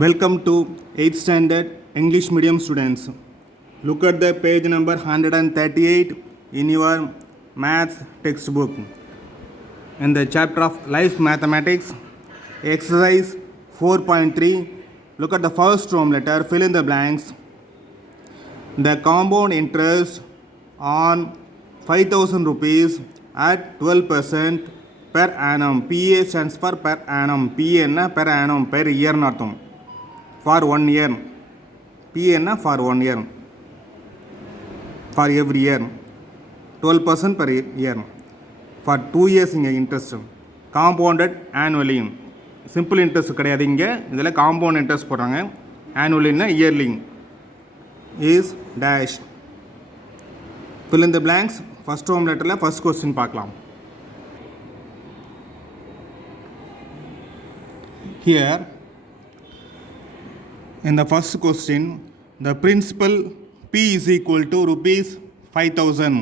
Welcome to 8th standard English medium students. Look at the page number 138 in your maths textbook. In the chapter of life mathematics, exercise 4.3, look at the first room letter, fill in the blanks. The compound interest on 5,000 rupees at 12% per annum. PA stands for per annum. PA என்ன per annum, per year அர்த்தம். For 1 year. PA என்ன for 1 year. For every year. 12% per year. For 2 years இங்கே interest. Compounded annually. Simple interest கிடையாது இங்கே. இதில் compound interest போடுறாங்க. Annually yearly. Is dash. Fill in the blanks. First home letterல first question பார்க்கலாம். Here in the first question, the principal P is equal to rupees 5,000.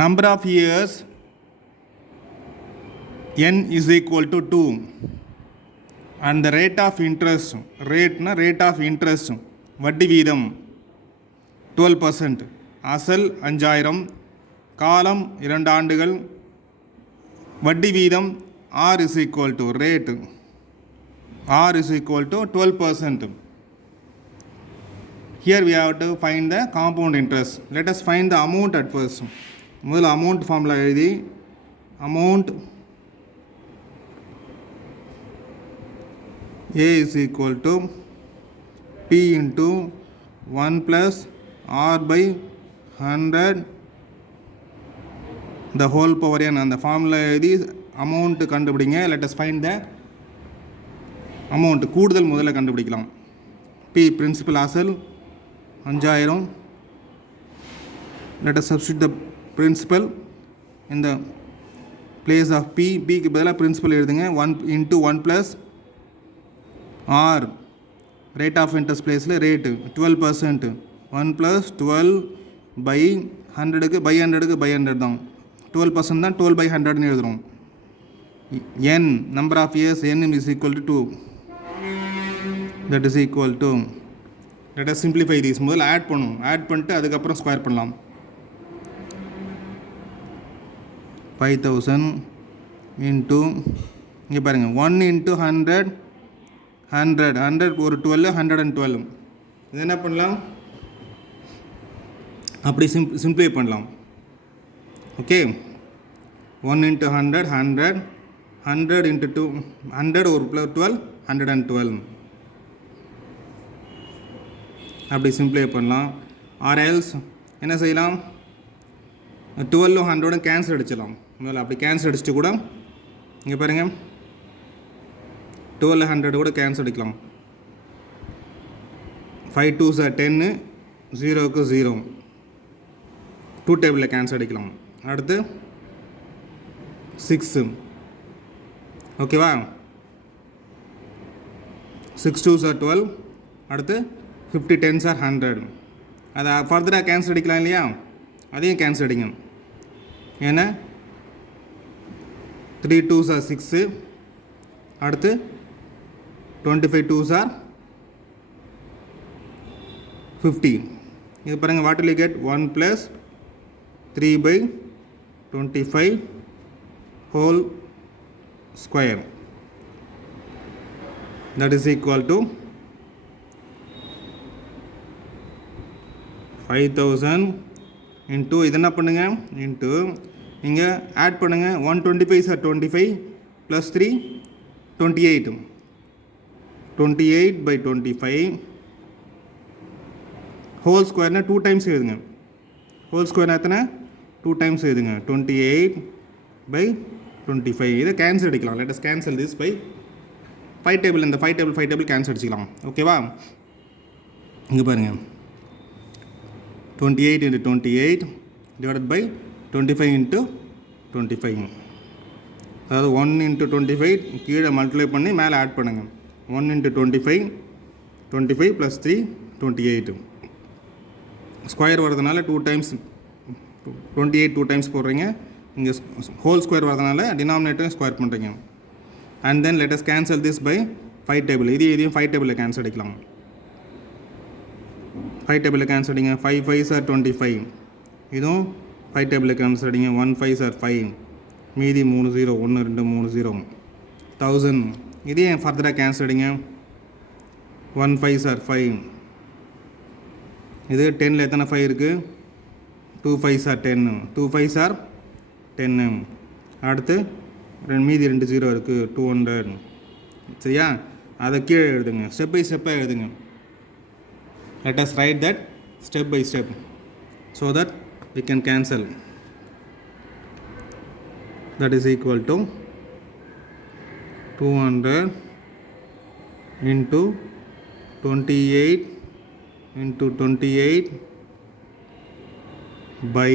Number of years N is equal to 2. And the rate of interest, rate of interest, வட்டி வீதம் 12%. அசல் 5000, காலம் 2 ஆண்டுகள், வட்டி வீதம் R is equal to rate. R is equal to 12%. Here we have to find the compound interest. Let us find the amount at first. முதல்ல amount formula எழுதி amount A is equal to P into 1 plus R by 100 the whole power n. அந்த formula எழுதி amount கண்டுபிடிங்க. Let us find the amount. கூடுதல் முதல்ல கண்டுபிடிக்கலாம். P principal அசல் 5000. Let us substitute the principal in the place of P. P க்கு பதிலாக principal எழுதுங்க. 1 into 1 plus R rate of interest placeல rate 12%. 1 plus 12 by 100க்கு by 100க்கு by 100 தான். 12% தான் 12 by 100ன்னு எழுதுறோம். N number of years N is equal to 2. That is equal to, let us simplify this. முதல்ல add பண்ணும், ஆட் பண்ணிட்டு அதுக்கப்புறம் ஸ்கொயர் பண்ணலாம். 5,000 into இங்கே பாருங்கள் 1 into 100 100 ஒரு 12 112. இது என்ன பண்ணலாம், அப்படி சிம்பிளை பண்ணலாம். ஓகே, 1 into 100 100 into 2 100 ஒரு 12 112 அப்படி சிம்பிளை பண்ணலாம். ஆர் எல்ஸ் என்ன செய்யலாம், 12 100 கேன்சல் அடிச்சிடலாம். முதல்ல அப்படி கேன்சல் அடிச்சுட்டு கூட இங்கே பாருங்கள் 12 100 கூட கேன்சல் அடிக்கலாம். 5 2s are 10, 0க்கு 0, 2 டேபிளில் கேன்சல் அடிக்கலாம். அடுத்து 6, ஓகேவா, 6 2s are 12, அடுத்து 50 10s are 100. அதை ஃபர்தராக கேன்சல் அடிக்கலாம் இல்லையா, அதையும் கேன்சல் அடிங்க. ஏன்னா 3 2s are 6, அடுத்து 25 2s are 50. இது பாருங்கள், what will you get, 1 plus 3 by 25 whole square. That is equal to 5,000 into இது என்ன பண்ணுங்க, into இங்கே ஆட் பண்ணுங்க. 125 are 25 plus 3 28. 28 by 25 whole square 2 times எழுதுங்க. whole square எத்தனை, 2 times எழுதுங்க. 28 by 25. இதை கேன்சல் அடிக்கலாம். let us cancel this by 5 table. இந்த 5 டேபிள் கேன்சல் அடிச்சிக்கலாம். ஓகேவா, இங்கே பாருங்கள் 28 into 28 divided by 25 into 25. அதாவது 1 into 25 கீழே மல்டிப்ளை பண்ணி மேலே ஆட் பண்ணுங்கள். 1 into 25 plus 3 28. ஸ்கொயர் வரதுனால 2 times 28 2 times போடுறீங்க. இங்கே ஹோல் ஸ்கொயர் வரதுனால டினாமினேட்டரையும் ஸ்கொயர் பண்ணுறீங்க. And then let us cancel this by 5 table இதையும் 5 டேபிளில் கேன்சல் அடிக்கலாம். 5 டேபிளில் கேன்சல் அடிங்க. 5 5s are 25. இதுவும் 5 டேபிளில் கேன்சல் அடிங்க. 1 5s are 5. மீதி 3 0 1 2 3 0 1000. இதையும் ஃபர்தராக கேன்சல் அடிங்க. 1 5s are 5. இது 10ல் எத்தனை 5 இருக்குது? 2 5s are 10. 2 5s are 10. அடுத்து மீதி 2 0 இருக்குது 200. சரியா? அதை கீழே எழுதுங்க. ஸ்டெப் பை ஸ்டெப்பாக எழுதுங்க. Let us write that step by step so that we can cancel. That is equal to 200 into 28 into 28 by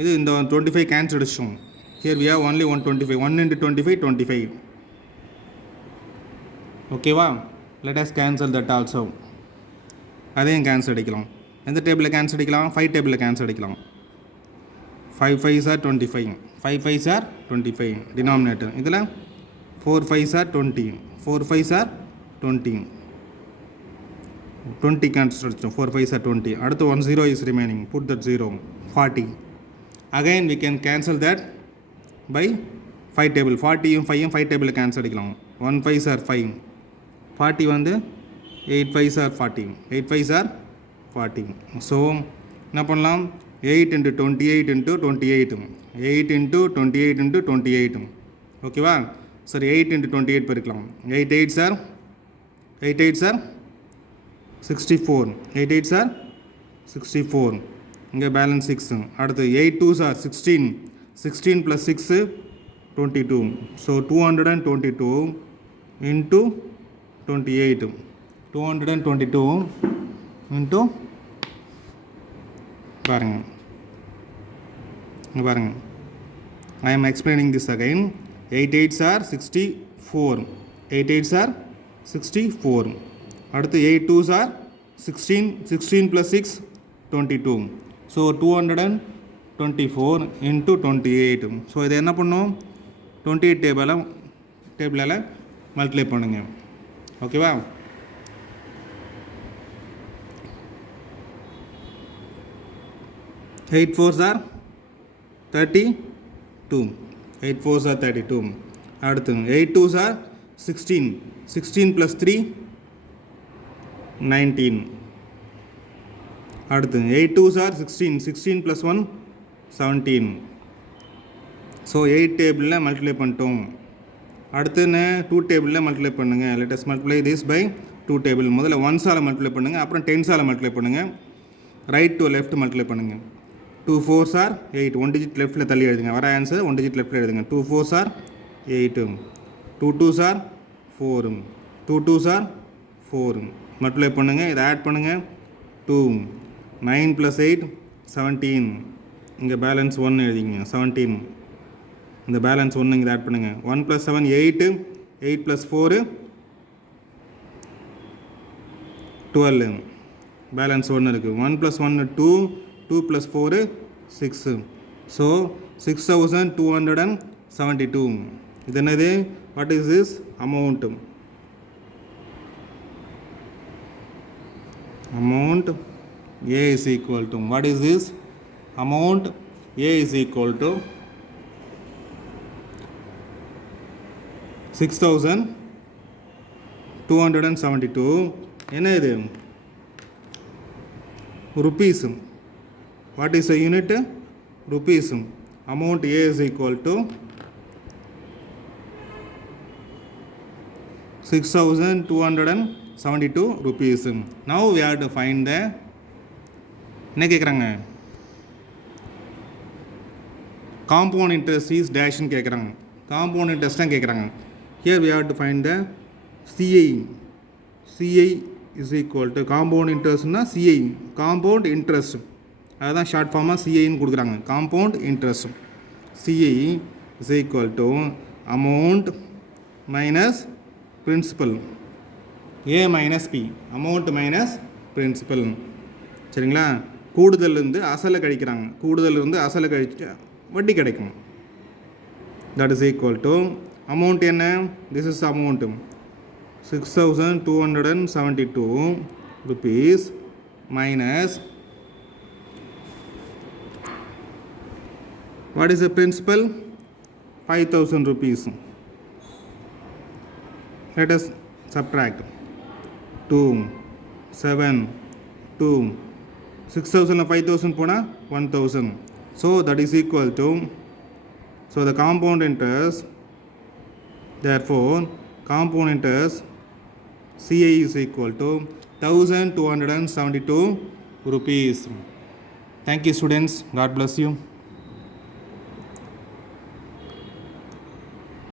இது இந்த 25 cancel அடிச்சோம். Here we have only 125. 1 into 25 25. ஓகேவா? Let us cancel that also. அதையும் cancel அடிக்கலாம். எந்த டேபிளில் cancel அடிக்கலாம்? 5 டேபிளில் cancel அடிக்கலாம். 5 5s are 25. 5 5s are 25 denominator. இதில் 4 5s are 20. 4 5s are 20. 20 cancel அடிச்சோம். 4 5s are 20. அடுத்து 1 0 is remaining. Put that 0. 40. Again we can cancel that by 5 table. 40யும் 5யும் 5 டேபிளில் கேன்சல் அடிக்கலாம். 1 5s are 5. 40 வந்து 8 5s are 40. 8 5s are 40. So என்ன பண்ணலாம்? 8 into 28 into 28. 8 into 28 into 28. ஓகேவா? சரி 8 into 28 பெருக்கலாம். 8 8s are 64. 8 8s are 64. இங்கே பேலன்ஸ் 6. அடுத்து 8 2s are 16. 16 plus 6 22. So 222 into 28. 222 into பாருங்கள் I am explaining this again. 8 8s are 64. 8 8s are 64. அடுத்து 8 2s are 16. 16 plus 6 22. So 224 into 28. So இதை என்ன பண்ணோம்? 28 டேபிளால் மல்டிப்ளை பண்ணுங்க. ஓகேவா? 8 4s are 32. 8 4s are 32. அடுத்து 8 2s are 16. 16 plus 3 19. அடுத்து 8 2s are 16. 16 plus 1 17. ஸோ 8 டேபிளில் மல்டிப்ளை பண்ணிட்டோம். அடுத்து 2 டேபிளில் மல்டிப்ளை பண்ணுங்கள். let us multiply this by 2 table. முதல்ல 1சால் மல்டிப்ளை பண்ணுங்கள். அப்புறம் 10சால் மல்டிப்ளை பண்ணுங்கள். ரைட் டு லெஃப்ட் மல்டிப்ளை பண்ணுங்கள். 2 4s are 8. 1 digit லெஃப்ட்டில் தள்ளி எழுதுங்க. வர ஆன்சர் 1 digit லெஃப்ட்டில் எழுதுங்க. 2 4s are 8. 2 2s are 4. 2 2s are 4. Multiply பண்ணுங்கள். இதை ஆட் பண்ணுங்கள். 2 9 plus 8 17. இங்கே பேலன்ஸ் 1 எழுதிங்க. 17. இந்த பேலன்ஸ் 1 இங்கே ஆட் பண்ணுங்கள். 1 plus 7 8. 8 plus 4 12. பேலன்ஸ் 1 இருக்குது. 1 plus 1 2. 2 plus 4 6. ஸோ 6272. இது என்னது? What is this amount? Amount A is equal to, what is this amount? A is equal to 6272. என்ன இது? rupees. What is a unit? Rupees. Amount A is equal to 6272 rupees. Now we have to find the என்ன கேட்குறாங்க? Compound interest is டேஷ்னு கேட்குறாங்க. Compound interest தான் கேட்குறாங்க. Here we have to find the CI. CI is equal to compound இன்ட்ரெஸ்ட்னா CI compound interest, அதுதான் short ஃபார்மாக CIன்னு கொடுக்குறாங்க. Compound interest CI is equal to amount minus principal. A minus P. amount minus principal. சரிங்களா? கூடுதலிருந்து அசலை கழிக்கிறாங்க. கூடுதலிருந்து அசலை கழிச்சு வட்டி கிடைக்கும். that is equal to amount என்ன? this is amount. 6,272 rupees minus, what is the principal? 5,000 rupees. Let us subtract 2, 7, 2, 6,000 and 5,000 pona 1,000. So that is equal to, so the compound interest, therefore compound interest CI is equal to 1,272 rupees. Thank you students. God bless you.